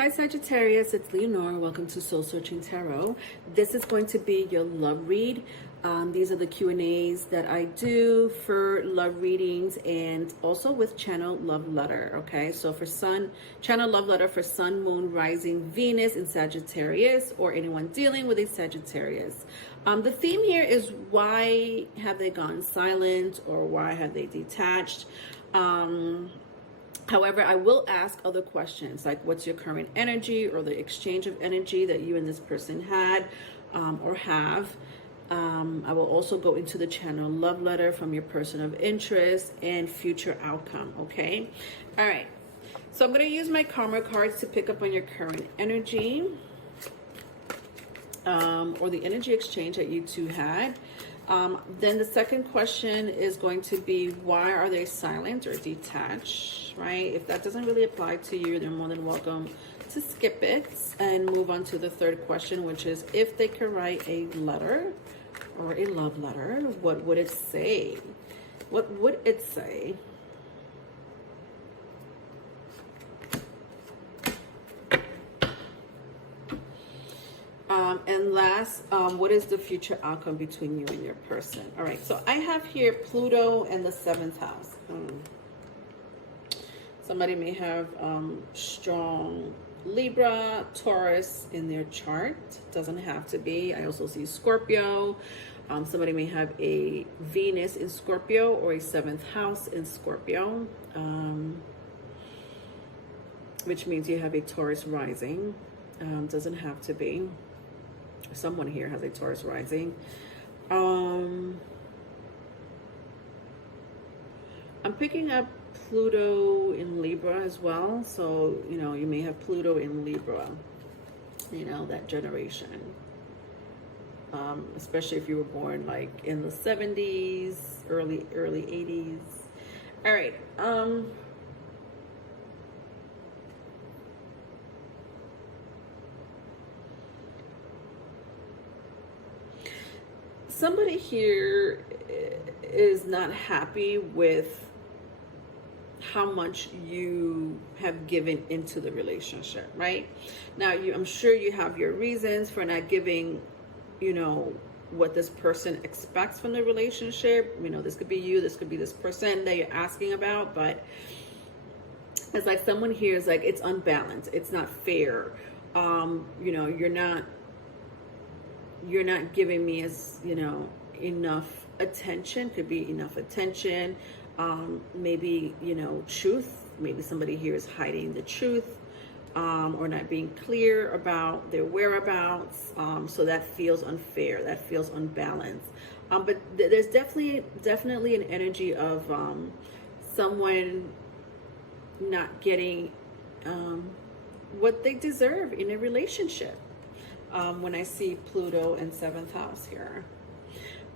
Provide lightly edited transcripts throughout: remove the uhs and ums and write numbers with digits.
Hi Sagittarius, it's Leonore. Welcome to Soul Searching Tarot. This is going to be your love read. These are the Q&As that I do for love readings and also with channel love letter. Okay, so for sun, channel love letter for sun, moon, rising, Venus in Sagittarius, or anyone dealing with a Sagittarius. The theme here is why have they gone silent, or why have they detached? However, I will ask other questions like what's your current energy, or the exchange of energy that you and this person had or have. I will also go into the channel love letter from your person of interest and future outcome. Okay. All right. So I'm going to use my karma cards to pick up on your current energy or the energy exchange that you two had. Then the second question is going to be, why are they silent or detached, right? If that doesn't really apply to you, they're more than welcome to skip it and move on to the third question, which is, if they could write a letter or a love letter, what would it say? What would it say? And last, what is the future outcome between you and your person? All right, so I have here Pluto and the 7th house. Somebody may have strong Libra, Taurus in their chart. Doesn't have to be. I also see Scorpio. Somebody may have a Venus in Scorpio or a 7th house in Scorpio, which means you have a Taurus rising. Doesn't have to be. Someone here has a Taurus rising. I'm picking up Pluto in Libra as well. So, you know, you may have Pluto in Libra, you know, that generation. Especially if you were born like in the 70s, early 80s. All right. Somebody here is not happy with how much you have given into the relationship, right? Now, I'm sure you have your reasons for not giving, you know, what this person expects from the relationship. You know, this could be you, this could be this person that you're asking about, but it's like someone here is like, it's unbalanced, it's not fair. You know, you're not giving me as, you know, enough attention. Could be enough attention. Maybe, you know, truth. Maybe somebody here is hiding the truth, or not being clear about their whereabouts. So that feels unfair. That feels unbalanced. But there's definitely an energy of someone not getting what they deserve in a relationship. When I see Pluto and 7th house here.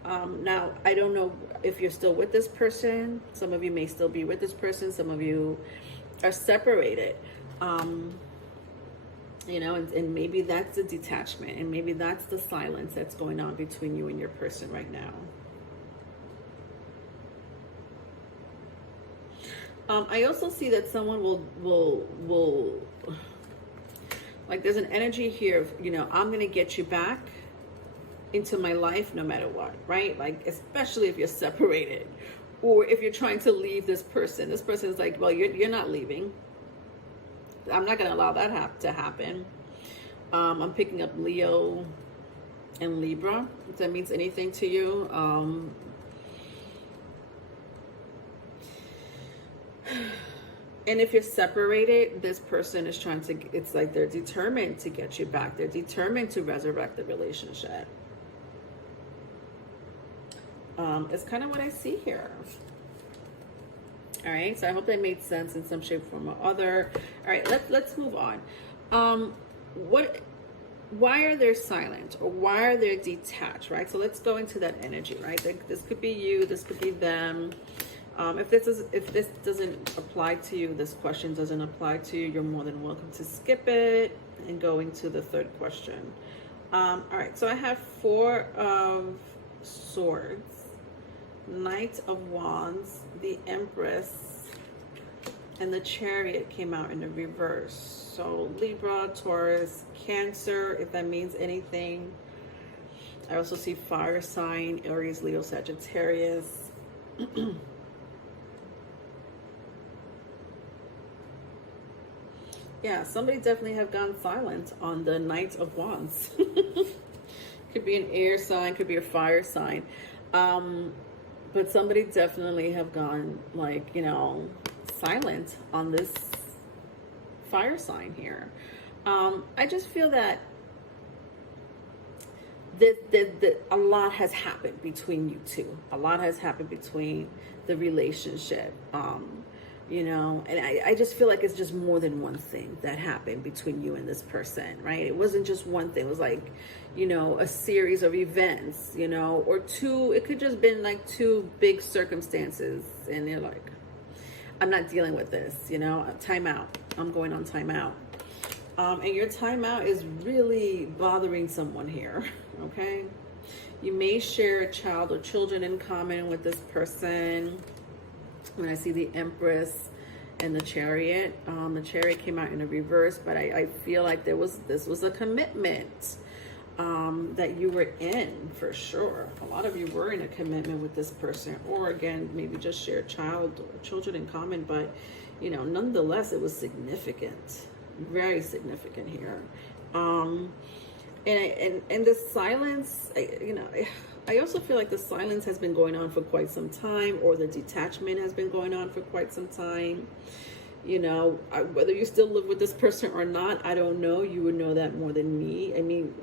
Now, I don't know if you're still with this person. Some of you may still be with this person. Some of you are separated. You know, and maybe that's the detachment, and maybe that's the silence that's going on between you and your person right now. I also see that someone will like, there's an energy here of, you know, I'm going to get you back into my life no matter what, right? Like, especially if you're separated or if you're trying to leave this person. This person is like, well, you're not leaving. I'm not going to allow that to happen. I'm picking up Leo and Libra, if that means anything to you. And if you're separated, this person is trying to, it's like they're determined to get you back. They're determined to resurrect the relationship. It's kind of what I see here. All right, so I hope that made sense in some shape, form, or other. All right, let's move on. Why are they silent, or why are they detached, right? So let's go into that energy, right? This could be you, this could be them. If this doesn't apply to you, this question doesn't apply to you, you're more than welcome to skip it and go into the third question. All right, so I have 4 of Swords, Knight of Wands, the Empress, And the Chariot came out in the reverse. So Libra, Taurus, Cancer, if that means anything. I also see fire sign, Aries, Leo, Sagittarius. Yeah, somebody definitely have gone silent on the Knight of Wands. Could be an air sign, could be a fire sign. But somebody definitely have gone, like, you know, silent on this fire sign here. I just feel that a lot has happened between you two. A lot has happened between the relationship. You know, and I just feel like it's just more than one thing that happened between you and this person, right? It wasn't just one thing. It was like, you know, a series of events, you know, or two. It could just been like two big circumstances, and you're like, I'm not dealing with this, you know, time out. I'm going on time out. And your timeout is really bothering someone here, okay? You may share a child or children in common with this person. When I see the Empress and the Chariot came out in the reverse, but I feel like this was a commitment that you were in for sure. A lot of you were in a commitment with this person, or again, maybe just share a child or children in common, but you know, nonetheless, it was significant, very significant here. And the silence, you know, I also feel like the silence has been going on for quite some time, or the detachment has been going on for quite some time. You know, whether you still live with this person or not, I don't know. You would know that more than me. I mean,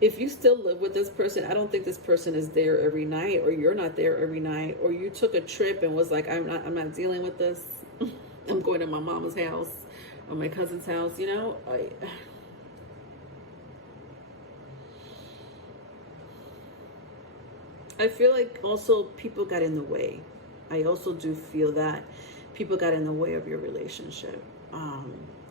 if you still live with this person, I don't think this person is there every night, or you're not there every night, or you took a trip and was like, I'm not dealing with this. I'm going to my mama's house or my cousin's house, you know. I feel like also people got in the way. I also do feel that people got in the way of your relationship.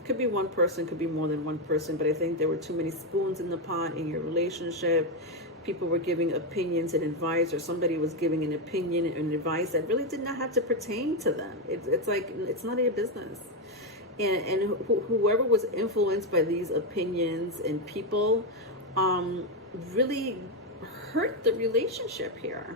Could be one person, could be more than one person, but I think there were too many spoons in the pot in your relationship. People were giving opinions and advice, or somebody was giving an opinion and advice that really did not have to pertain to them. It's like, it's none of your business. And whoever was influenced by these opinions and people really hurt the relationship here.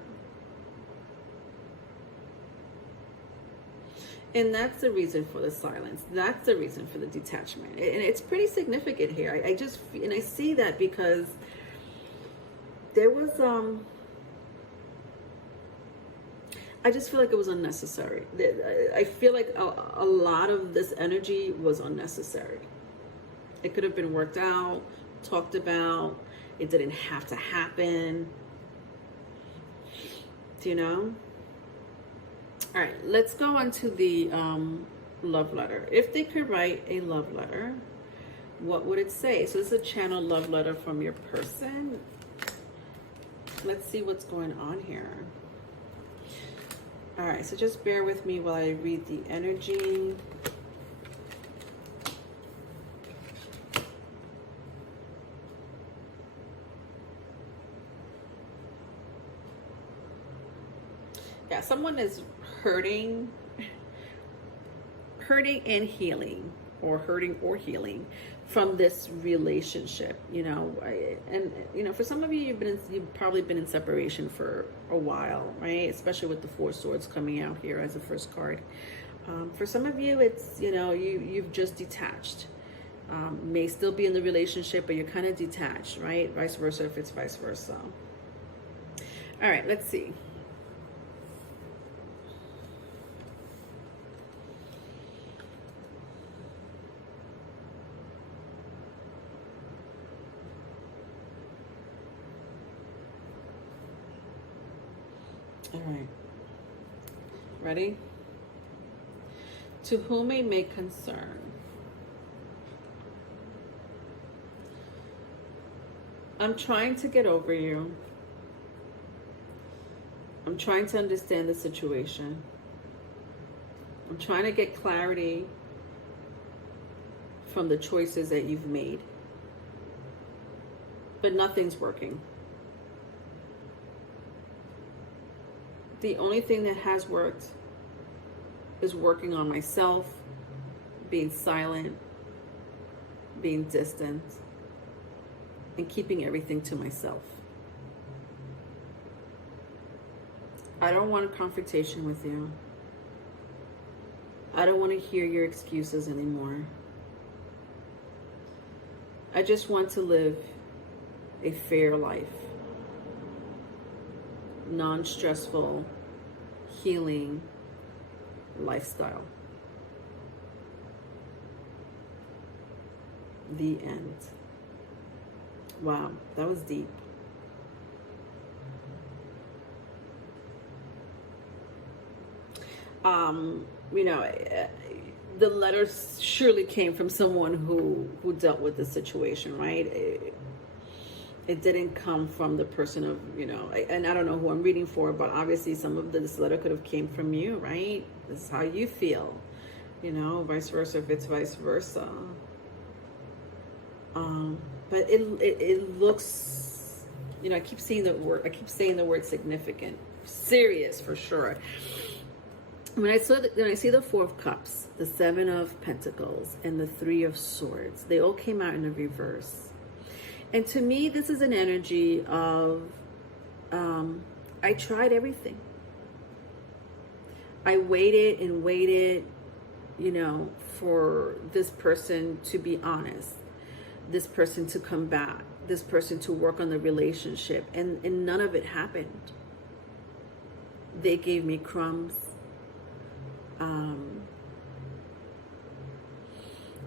And that's the reason for the silence. That's the reason for the detachment. And it's pretty significant here. I see that because there was, I just feel like it was unnecessary. I feel like a lot of this energy was unnecessary. It could have been worked out, talked about. It didn't have to happen. Do you know? All right, let's go on to the love letter. If they could write a love letter, what would it say? So this is a channel love letter from your person. Let's see what's going on here. All right, so just bear with me while I read the energy. Yeah, someone is hurting and healing, or hurting or healing from this relationship, you know. And you know, for some of you, you've probably been in separation for a while, right? Especially with the Four Swords coming out here as the first card. For some of you, it's, you know, you've just detached. May still be in the relationship, but you're kind of detached, right? Vice versa if it's vice versa. All right, let's see. All right. Ready? To whom it may concern. I'm trying to get over you. I'm trying to understand the situation. I'm trying to get clarity from the choices that you've made. But nothing's working. The only thing that has worked is working on myself, being silent, being distant, and keeping everything to myself. I don't want a confrontation with you. I don't want to hear your excuses anymore. I just want to live a fair life. Non-stressful, healing lifestyle. The end. Wow, that was deep. You know, the letters surely came from someone who dealt with the situation, right? It didn't come from the person of, you know, and I don't know who I'm reading for, but obviously some of this letter could have came from you, right? This is how you feel, you know, vice versa if it's vice versa. But it looks, you know, I keep saying the word significant, serious for sure. When I see the Four of Cups, the Seven of Pentacles, and the Three of Swords, they all came out in the reverse. And to me, this is an energy of, I tried everything. I waited and waited, you know, for this person to be honest, this person to come back, this person to work on the relationship, and none of it happened. They gave me crumbs.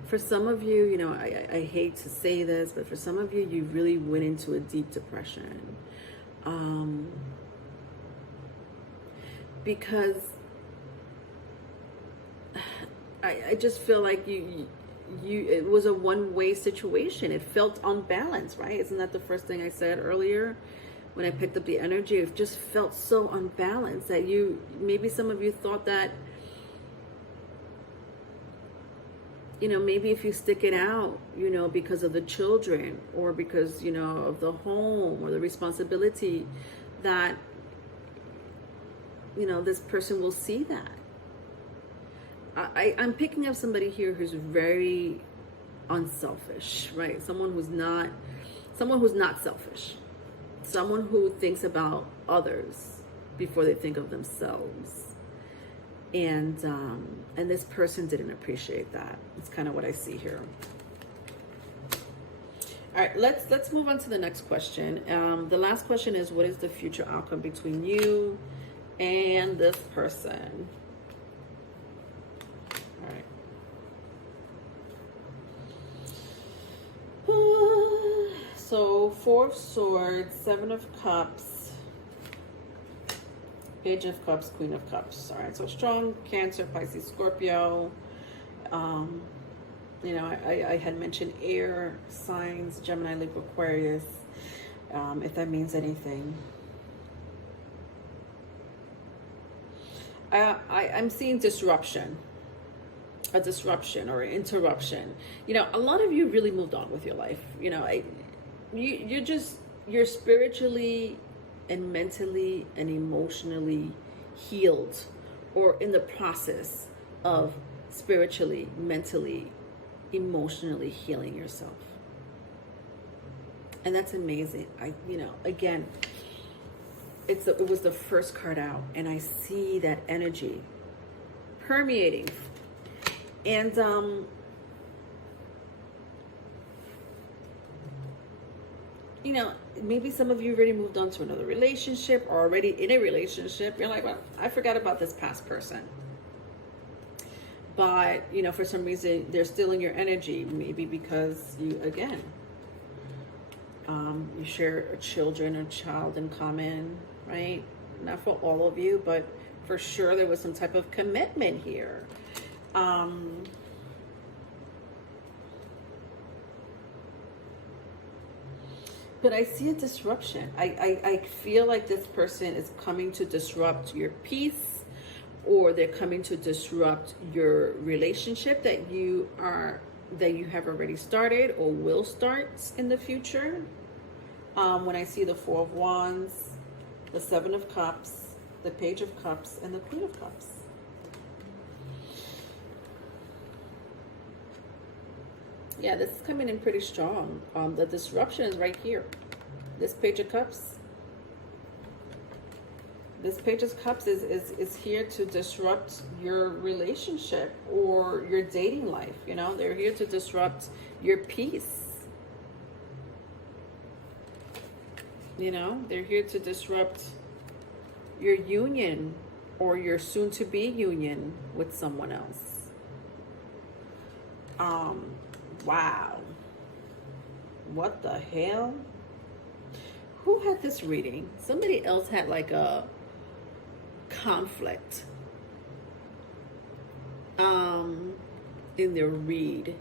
For some of you, you know, I hate to say this, but for some of you, you really went into a deep depression. Because I just feel like it was a one-way situation. It felt unbalanced, right? Isn't that the first thing I said earlier? When I picked up the energy, it just felt so unbalanced that maybe some of you thought that, you know, maybe if you stick it out, you know, because of the children or because, you know, of the home or the responsibility, that, you know, this person will see that. I'm picking up somebody here who's very unselfish, right? Someone who's not selfish. Someone who thinks about others before they think of themselves. And this person didn't appreciate that. It's kind of what I see here. All right, let's move on to the next question. The last question is, what is the future outcome between you and this person? All right. So, Four of Swords, Seven of Cups, Page of Cups, Queen of Cups. All right, so strong Cancer, Pisces, Scorpio. You know, I had mentioned air signs, Gemini, Libra, Aquarius, if that means anything. I'm seeing disruption, a disruption or interruption. You know, a lot of you really moved on with your life. You know, you're spiritually and mentally and emotionally healed, or in the process of spiritually, mentally, emotionally healing yourself. And that's amazing. You know, again, it was the first card out, and I see that energy permeating. And you know, maybe some of you already moved on to another relationship or already in a relationship. You're like, well, I forgot about this past person. But, you know, for some reason, they're still in your energy. Maybe because you, again, you share a child in common, right? Not for all of you, but for sure there was some type of commitment here. But I see a disruption. I feel like this person is coming to disrupt your peace, or they're coming to disrupt your relationship that you have already started or will start in the future. When I see the Four of Wands, the Seven of Cups, the Page of Cups, and the Queen of Cups. Yeah, this is coming in pretty strong. The disruption is right here. This Page of Cups. This Page of Cups is here to disrupt your relationship or your dating life. You know, they're here to disrupt your peace. You know, they're here to disrupt your union or your soon-to-be union with someone else. Wow. What the hell? Who had this reading? Somebody else had like a conflict in their read.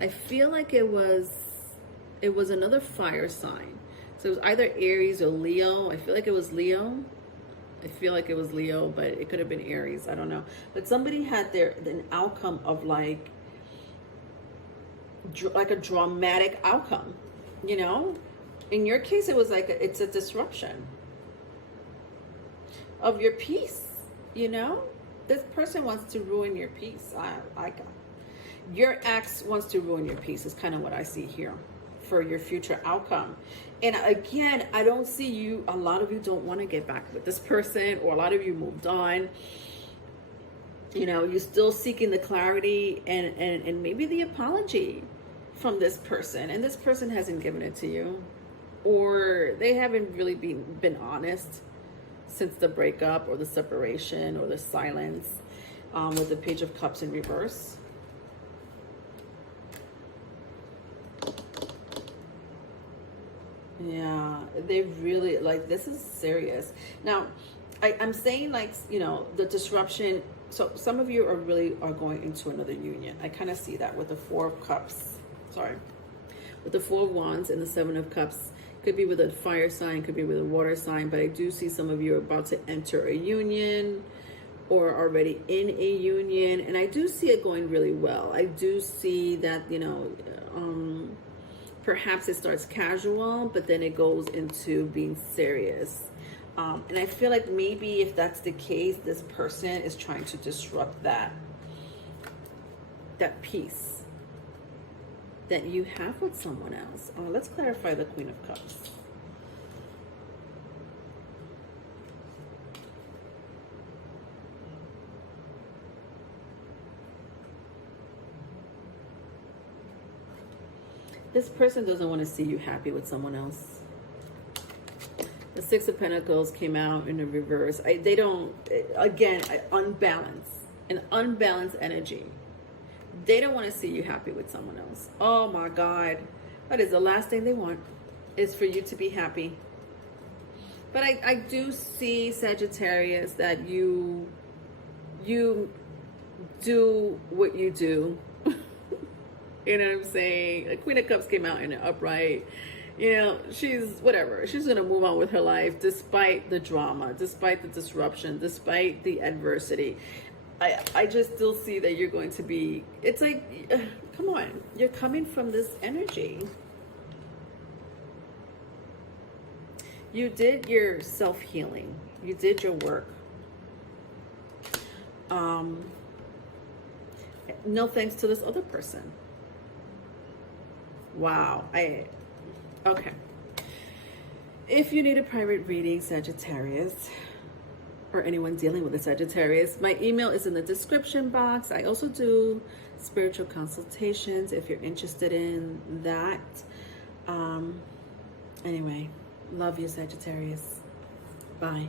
I feel like it was another fire sign. So it was either Aries or Leo. I feel like it was Leo. But it could have been Aries. I don't know. But somebody had an outcome of like a dramatic outcome, you know? In your case, it was like it's a disruption of your peace, you know? This person wants to ruin your peace. Your ex wants to ruin your peace is kind of what I see here for your future outcome. And again, I don't see you, a lot of you don't want to get back with this person, or a lot of you moved on. You know, you're still seeking the clarity and maybe the apology from this person, and this person hasn't given it to you, or they haven't really been honest since the breakup or the separation or the silence, with the Page of Cups in reverse. Yeah, they really, like, this is serious. Now, I'm saying, like, you know, the disruption. So some of you are going into another union. I kind of see that with the Four of Cups. Sorry. With the Four of Wands and the Seven of Cups. Could be with a fire sign, could be with a water sign, but I do see some of you are about to enter a union or already in a union. And I do see it going really well. I do see that, you know, perhaps it starts casual, but then it goes into being serious. And I feel like maybe if that's the case, this person is trying to disrupt that peace that you have with someone else. Let's clarify the Queen of Cups. This person doesn't want to see you happy with someone else. The Six of Pentacles came out in the reverse. They don't, again, an unbalanced energy. They don't want to see you happy with someone else. Oh my God. That is the last thing they want, is for you to be happy. But I do see, Sagittarius, that you do what you do. You know what I'm saying? The Queen of Cups came out in an upright. You know, she's whatever. She's going to move on with her life despite the drama, despite the disruption, despite the adversity. I just still see that you're going to be, it's like, come on, you're coming from this energy. You did your self-healing. You did your work. No thanks to this other person. Wow. Okay. If you need a private reading, Sagittarius, or anyone dealing with a Sagittarius, my email is in the description box. I also do spiritual consultations if you're interested in that. Anyway, love you, Sagittarius. Bye.